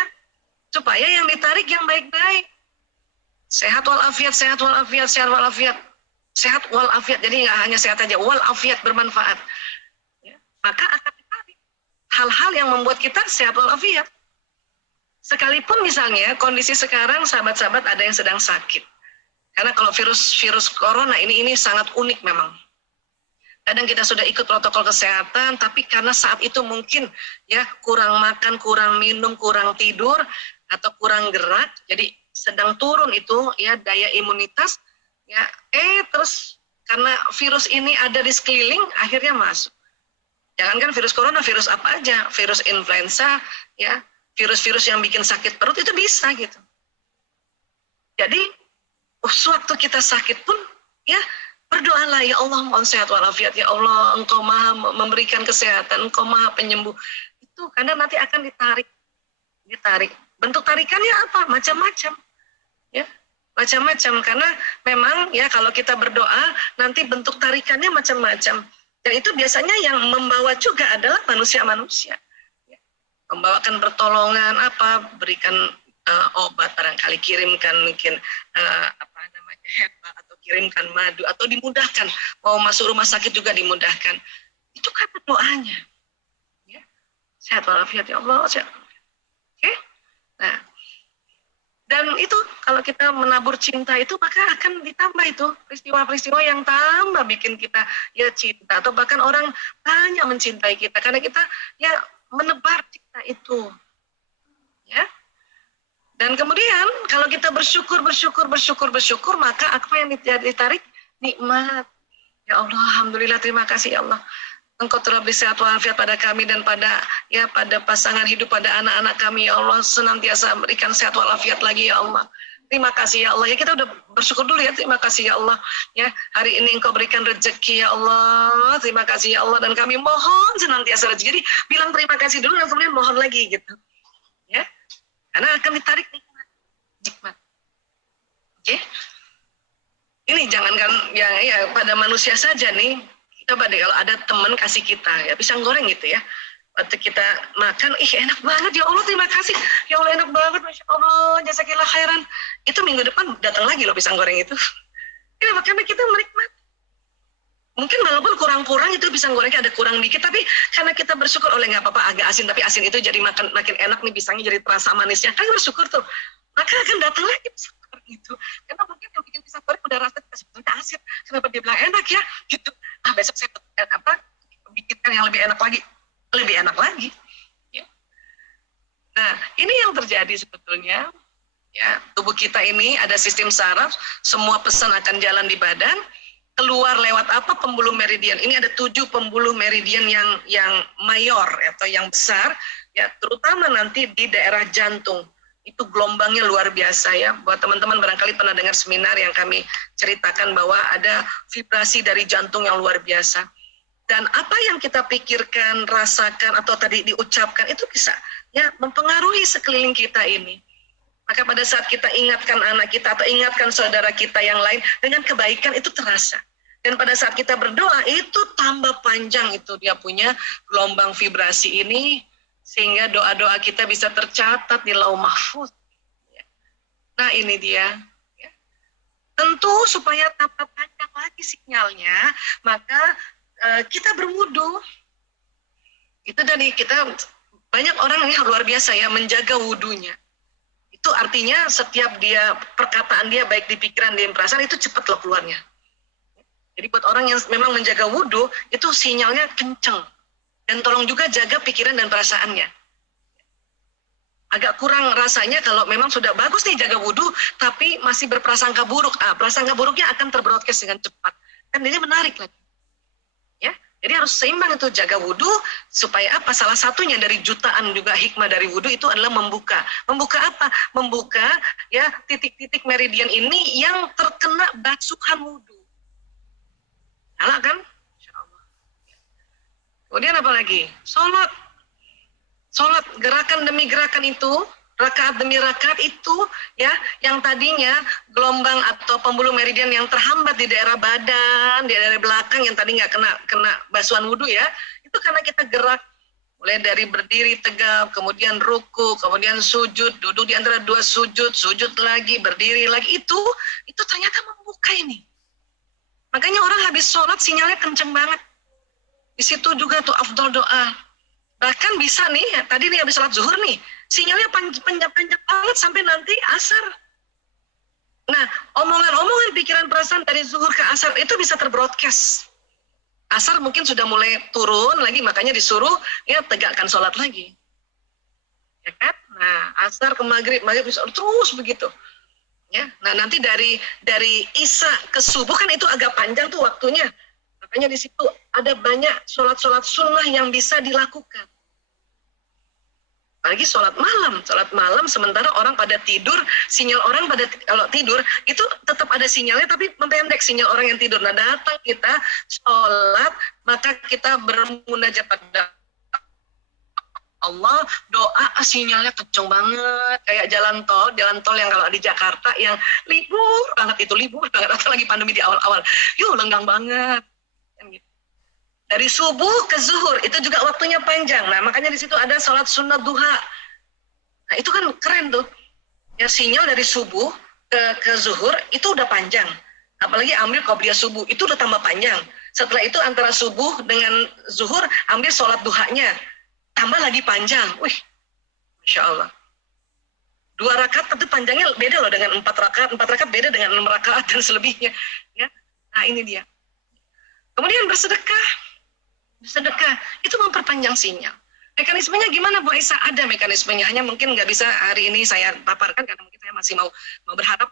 Supaya yang ditarik yang baik-baik. Sehat walafiat, sehat walafiat, sehat walafiat. Sehat walafiat, jadi nggak hanya sehat aja, walafiat bermanfaat. Ya, maka akan ditarik hal-hal yang membuat kita sehat walafiat. Sekalipun misalnya kondisi sekarang sahabat-sahabat ada yang sedang sakit. Karena kalau virus corona ini sangat unik memang. Kadang kita sudah ikut protokol kesehatan, tapi karena saat itu mungkin ya kurang makan, kurang minum, kurang tidur, atau kurang gerak, jadi sedang turun itu ya daya imunitas, ya terus karena virus ini ada di sekeliling, akhirnya masuk. Jangankan virus corona, virus apa aja, virus influenza, ya virus-virus yang bikin sakit perut itu bisa gitu. Jadi sewaktu kita sakit pun ya berdoalah, ya Allah mohon sehat walafiat, ya Allah Engkau maha memberikan kesehatan, Engkau maha penyembuh. Itu karena nanti akan ditarik. Bentuk tarikannya apa? Macam-macam. Ya, macam-macam karena memang ya kalau kita berdoa nanti bentuk tarikannya macam-macam. Dan itu biasanya yang membawa juga adalah manusia-manusia. Membawakan pertolongan berikan obat, barangkali kirimkan mungkin herbal atau kirimkan madu atau dimudahkan mau masuk rumah sakit juga dimudahkan. Itu kan doanya. Ya. Sehat walafiat ya Allah. Sehat. Oke? Nah, dan itu kalau kita menabur cinta itu maka akan ditambah itu peristiwa-peristiwa yang tambah bikin kita ya cinta, atau bahkan orang banyak mencintai kita karena kita ya menebar cinta itu, ya. Dan kemudian kalau kita bersyukur, maka apa yang ditarik? Nikmat. Ya Allah, alhamdulillah, terima kasih ya Allah. Engkau telah beri sehat walafiat pada kami dan pada pasangan hidup, pada anak-anak kami ya Allah, senantiasa berikan sehat walafiat lagi ya Allah. Terima kasih ya Allah. Ya kita udah bersyukur dulu ya. Terima kasih ya Allah. Ya, hari ini Engkau berikan rezeki ya Allah. Terima kasih ya Allah, dan kami mohon senantiasa rezeki. Jadi bilang terima kasih dulu dan kemudian mohon lagi gitu. Ya. Karena akan ditarik nikmat. Oke. Ini jangankan ya pada manusia saja nih. Coba deh kalau ada teman kasih kita ya pisang goreng gitu ya. Waktu kita makan, enak banget ya Allah, terima kasih. Ya Allah enak banget, Masya Allah, jazakillah khairan. Itu minggu depan datang lagi loh pisang goreng itu. Ini makanya kita menikmati. Mungkin walaupun kurang-kurang itu pisang gorengnya ada kurang dikit, tapi karena kita bersyukur, oleh nggak apa-apa agak asin, tapi asin itu jadi makin enak nih, pisangnya jadi terasa manisnya. Kan bersyukur tuh. Maka akan datang lagi pisang goreng itu. Karena mungkin yang bikin pisang goreng udah rasa sebetulnya asin. Kenapa dia bilang enak ya? Gitu. Besok saya bikinkan yang lebih enak lagi. Lebih enak lagi. Ya. Nah, ini yang terjadi sebetulnya. Ya, tubuh kita ini ada sistem saraf, semua pesan akan jalan di badan, keluar lewat pembuluh meridian. Ini ada 7 pembuluh meridian yang mayor atau yang besar, ya, terutama nanti di daerah jantung. Itu gelombangnya luar biasa ya. Buat teman-teman barangkali pernah dengar seminar yang kami ceritakan bahwa ada vibrasi dari jantung yang luar biasa. Dan apa yang kita pikirkan, rasakan, atau tadi diucapkan itu bisa ya mempengaruhi sekeliling kita ini. Maka pada saat kita ingatkan anak kita atau ingatkan saudara kita yang lain dengan kebaikan itu terasa. Dan pada saat kita berdoa itu tambah panjang itu dia punya gelombang vibrasi ini sehingga doa-doa kita bisa tercatat di Lauh Mahfuz. Nah ini dia. Tentu supaya tambah panjang lagi sinyalnya, maka kita berwudu. Itu dari kita banyak orang yang luar biasa ya menjaga wudunya. Itu artinya setiap dia perkataan dia baik di pikiran di perasaan itu cepat loh keluarnya. Jadi buat orang yang memang menjaga wudu itu sinyalnya kenceng. Dan tolong juga jaga pikiran dan perasaannya. Agak kurang rasanya kalau memang sudah bagus nih jaga wudu tapi masih berprasangka buruk. Prasangka buruknya akan terbroadcast dengan cepat. Kan ini menarik lagi. Ya, jadi harus seimbang itu jaga wudu supaya apa? Salah satunya dari jutaan juga hikmah dari wudu itu adalah membuka. Membuka apa? Membuka ya titik-titik meridian ini yang terkena basuhan wudu. Salah kan? Insyaallah. Kemudian apa lagi? Sholat. Sholat, gerakan demi gerakan itu Rakaat demi rakaat itu ya, yang tadinya gelombang atau pembuluh meridian yang terhambat di daerah badan, di daerah belakang yang tadi nggak kena basuhan wudhu ya, itu karena kita gerak mulai dari berdiri tegap, kemudian ruku, kemudian sujud, duduk di antara dua sujud, sujud lagi, berdiri lagi, itu ternyata membuka ini. Makanya orang habis sholat sinyalnya kenceng banget. Di situ juga tuh afdol doa. Bahkan bisa nih, tadi nih habis sholat zuhur nih, sinyalnya panjang banget sampai nanti asar. Nah, omongan-omongan pikiran perasaan dari zuhur ke asar itu bisa terbroadcast. Asar mungkin sudah mulai turun lagi, makanya disuruh ya tegakkan sholat lagi. Ya kan? Nah, asar ke maghrib bisa terus begitu. Ya, nah nanti dari isya ke subuh kan itu agak panjang tuh waktunya. Makanya di situ ada banyak sholat-sholat sunnah yang bisa dilakukan. Apalagi sholat malam sementara orang pada tidur, sinyal orang pada kalau tidur itu tetap ada sinyalnya tapi mempendek sinyal orang yang tidur. Nah datang kita sholat, maka kita bermunajat pada Allah, doa sinyalnya kenceng banget kayak jalan tol yang kalau di Jakarta yang libur banget atau lagi pandemi di awal-awal, lenggang banget. Dari subuh ke zuhur itu juga waktunya panjang. Nah makanya di situ ada sholat sunnah duha. Nah itu kan keren tuh. Ya sinyal dari subuh ke zuhur itu udah panjang. Apalagi ambil qobliyah subuh itu udah tambah panjang. Setelah itu antara subuh dengan zuhur ambil sholat duhanya, tambah lagi panjang. Wih, masya Allah. 2 rakaat tentu panjangnya beda loh dengan 4 rakaat. 4 rakaat beda dengan 6 rakaat dan selebihnya. Ya, nah ini dia. Kemudian bersedekah itu memperpanjang sinyal. Mekanismenya gimana Bu Aisyah? Ada mekanismenya, hanya mungkin nggak bisa hari ini saya paparkan karena mungkin saya masih mau berharap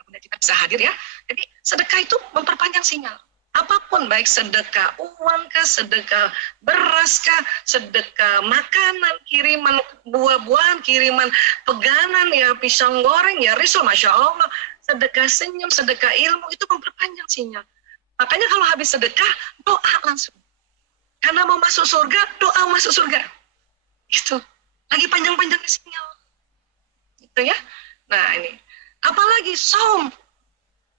kemudian kita bisa hadir ya. Jadi sedekah itu memperpanjang sinyal. Apapun, baik sedekah uang kah, sedekah beras kah, sedekah makanan, kiriman buah-buahan, kiriman peganan ya, pisang goreng ya, risol, masya Allah, sedekah senyum, sedekah ilmu itu memperpanjang sinyal. Makanya kalau habis sedekah doa langsung. Karena mau masuk surga, doa masuk surga. Gitu. Lagi panjang-panjangnya sinyal. Gitu ya. Nah ini. Apalagi saum,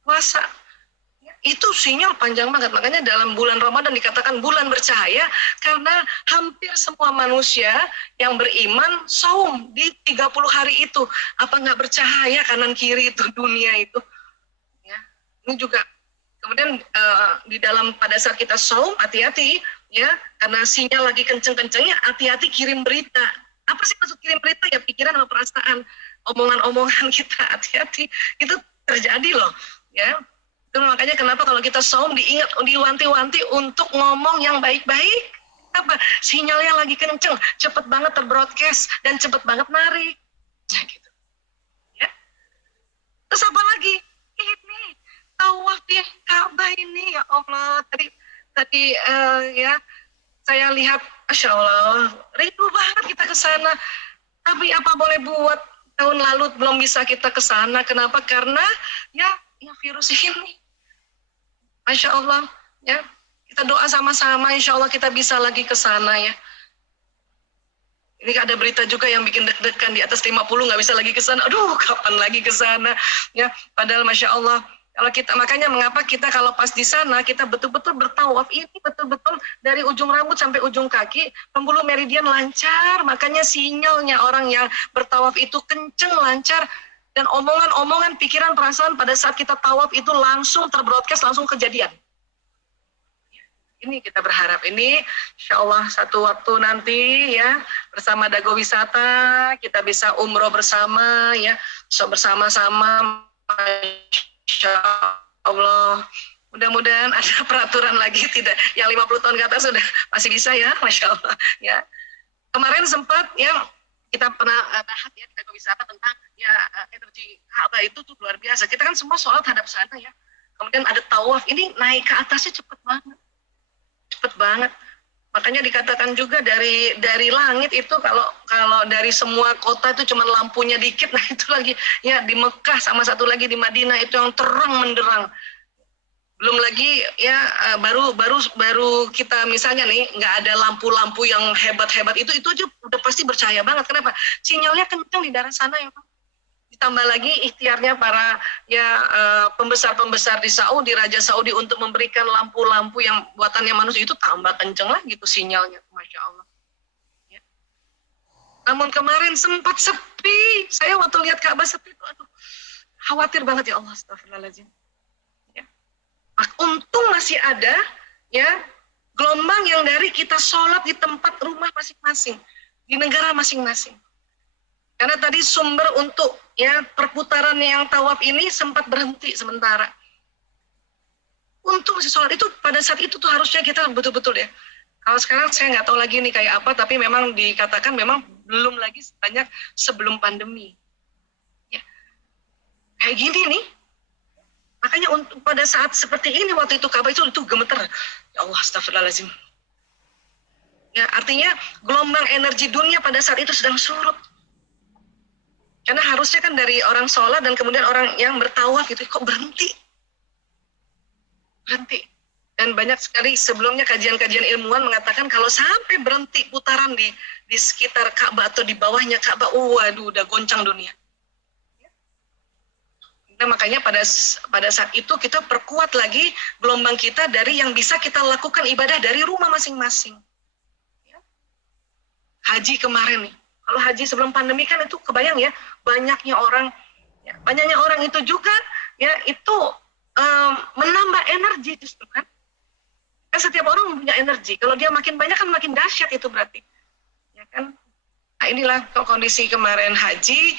puasa. Itu sinyal panjang banget. Makanya dalam bulan Ramadan dikatakan bulan bercahaya. Karena hampir semua manusia yang beriman saum di 30 hari itu. Apa nggak bercahaya kanan kiri itu dunia itu. Ya. Ini juga. Kemudian di dalam pada saat kita saum, hati-hati ya, karena sinyal lagi kenceng-kencengnya, hati-hati kirim berita. Apa sih maksud kirim berita? Ya pikiran sama perasaan, omongan-omongan kita, hati-hati. Itu terjadi loh, ya. Itu makanya kenapa kalau kita saum diingat, diwanti-wanti untuk ngomong yang baik-baik. Apa? Sinyalnya lagi kenceng, cepet banget terbroadcast dan cepet banget narik. Nah gitu. Ya. Terus apa lagi? Ini tawaf di Ka'bah ini, ya Allah, tadi ya saya lihat, masya Allah, rindu banget kita ke sana. Tapi apa boleh buat, tahun lalu belum bisa kita ke sana. Kenapa? Karena ya virus ini. Masya Allah, ya kita doa sama-sama, insya Allah kita bisa lagi ke sana ya. Ini ada berita juga yang bikin deg-degan, di atas 50 nggak bisa lagi ke sana. Aduh, kapan lagi ke sana? Ya, padahal masya Allah. Kalau kita, makanya mengapa kita kalau pas di sana kita betul-betul bertawaf, ini betul-betul dari ujung rambut sampai ujung kaki pembuluh meridian lancar, makanya sinyalnya orang yang bertawaf itu kenceng, lancar, dan omongan-omongan, pikiran, perasaan pada saat kita tawaf itu langsung terbroadcast, langsung kejadian. Ini kita berharap ini insya Allah satu waktu nanti ya bersama Dago Wisata kita bisa umroh bersama ya, so bersama-sama. Insya Allah, mudah-mudahan ada peraturan lagi, tidak yang 50 tahun ke atas sudah masih bisa ya, masya Allah ya. Kemarin sempat ya kita pernah bahas ya kita wisata tentang ya energi Ka'bah itu tuh luar biasa. Kita kan semua sholat hadap sana ya. Kemudian ada tawaf, ini naik ke atasnya cepet banget. Makanya dikatakan juga dari langit itu kalau dari semua kota itu cuma lampunya dikit, nah itu lagi ya di Mekah sama satu lagi di Madinah itu yang terang menderang. Belum lagi ya baru kita misalnya nih nggak ada lampu-lampu yang hebat-hebat itu aja udah pasti bercahaya banget. Kenapa? Sinyalnya kencang di daerah sana ya Pak. Ditambah lagi ikhtiarnya para ya pembesar-pembesar di Saudi, Raja Saudi untuk memberikan lampu-lampu yang buatannya manusia itu tambah kencang lah gitu sinyalnya, Masya Allah. Ya. Namun kemarin sempat sepi. Saya waktu lihat Ka'bah sepi itu, aduh, khawatir banget ya Allah, astagfirullahaladzim. Untung masih ada ya gelombang yang dari kita sholat di tempat rumah masing-masing, di negara masing-masing. Karena tadi sumber untuk ya perputaran yang tawaf ini sempat berhenti sementara. Untung masih sholat itu pada saat itu tuh harusnya kita betul-betul ya. Kalau sekarang saya nggak tahu lagi nih kayak apa, tapi memang dikatakan memang belum lagi sebanyak sebelum pandemi. Ya. Kayak gini nih. Makanya untuk pada saat seperti ini waktu itu Ka'bah itu gemeter. Ya Allah, astagfirullahaladzim. Ya, artinya gelombang energi dunia pada saat itu sedang surut. Karena harusnya kan dari orang sholat dan kemudian orang yang bertawaf gitu, kok berhenti? Berhenti. Dan banyak sekali sebelumnya kajian-kajian ilmuwan mengatakan kalau sampai berhenti putaran di sekitar Ka'bah atau di bawahnya Ka'bah, waduh udah goncang dunia. Nah, makanya pada saat itu kita perkuat lagi gelombang kita dari yang bisa kita lakukan ibadah dari rumah masing-masing. Ya. Haji kemarin nih, kalau haji sebelum pandemi kan itu kebayang ya, banyaknya orang itu juga ya itu menambah energi justru kan. Kan setiap orang punya energi, kalau dia makin banyak kan makin dahsyat itu berarti. Ya kan? Nah, inilah kondisi kemarin haji.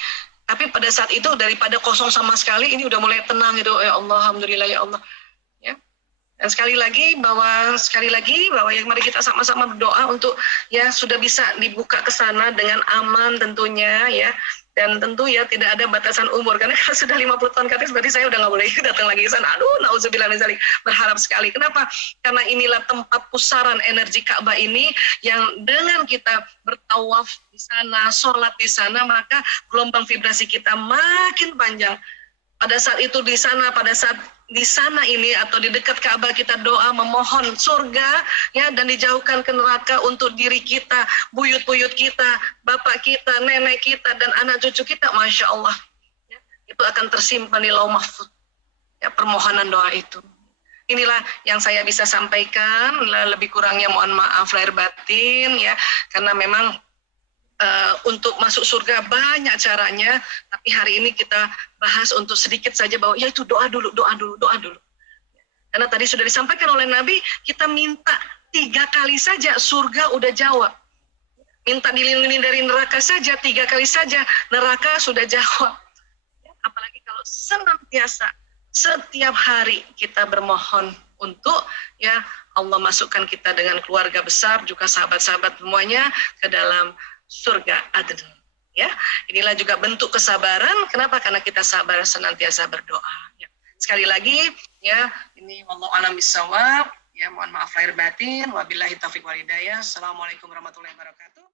Tapi pada saat itu daripada kosong sama sekali, ini udah mulai tenang gitu. Ya Allah, alhamdulillah ya Allah. Ya. Dan sekali lagi bahwa ya mari kita sama-sama berdoa untuk ya sudah bisa dibuka ke sana dengan aman tentunya ya. Dan tentu ya tidak ada batasan umur, karena kalau sudah 50 tahun ke atas berarti saya udah nggak boleh datang lagi ke sana. Aduh, nauzubillah min dzalik. Berharap sekali. Kenapa? Karena inilah tempat pusaran energi Ka'bah ini yang dengan kita bertawaf di sana, sholat di sana, maka gelombang vibrasi kita makin panjang. Pada saat itu di sana, di sana ini atau di dekat Ka'bah kita doa memohon surga ya, dan dijauhkan ke neraka untuk diri kita, buyut-buyut kita, bapak kita, nenek kita dan anak cucu kita, Masya Allah ya, itu akan tersimpan di Lauh Mahfuz ya, permohonan doa itu. Inilah yang saya bisa sampaikan, lebih kurangnya mohon maaf lahir batin ya, karena memang untuk masuk surga banyak caranya, tapi hari ini kita bahas untuk sedikit saja bahwa ya itu doa dulu. Karena tadi sudah disampaikan oleh Nabi, kita minta 3 kali saja surga udah jawab. Minta dilindungi dari neraka saja 3 kali saja neraka sudah jawab. Apalagi kalau senantiasa setiap hari kita bermohon untuk ya Allah masukkan kita dengan keluarga besar juga sahabat-sahabat semuanya ke dalam surga Aden. Ya, inilah juga bentuk kesabaran. Kenapa? Karena kita sabar senantiasa berdoa. Ya. Sekali lagi, ya, ini wallahu a'lam bishawab. Ya, mohon maaf lahir batin. Wabillahi taufiq wal hidayah. Assalamualaikum warahmatullahi wabarakatuh.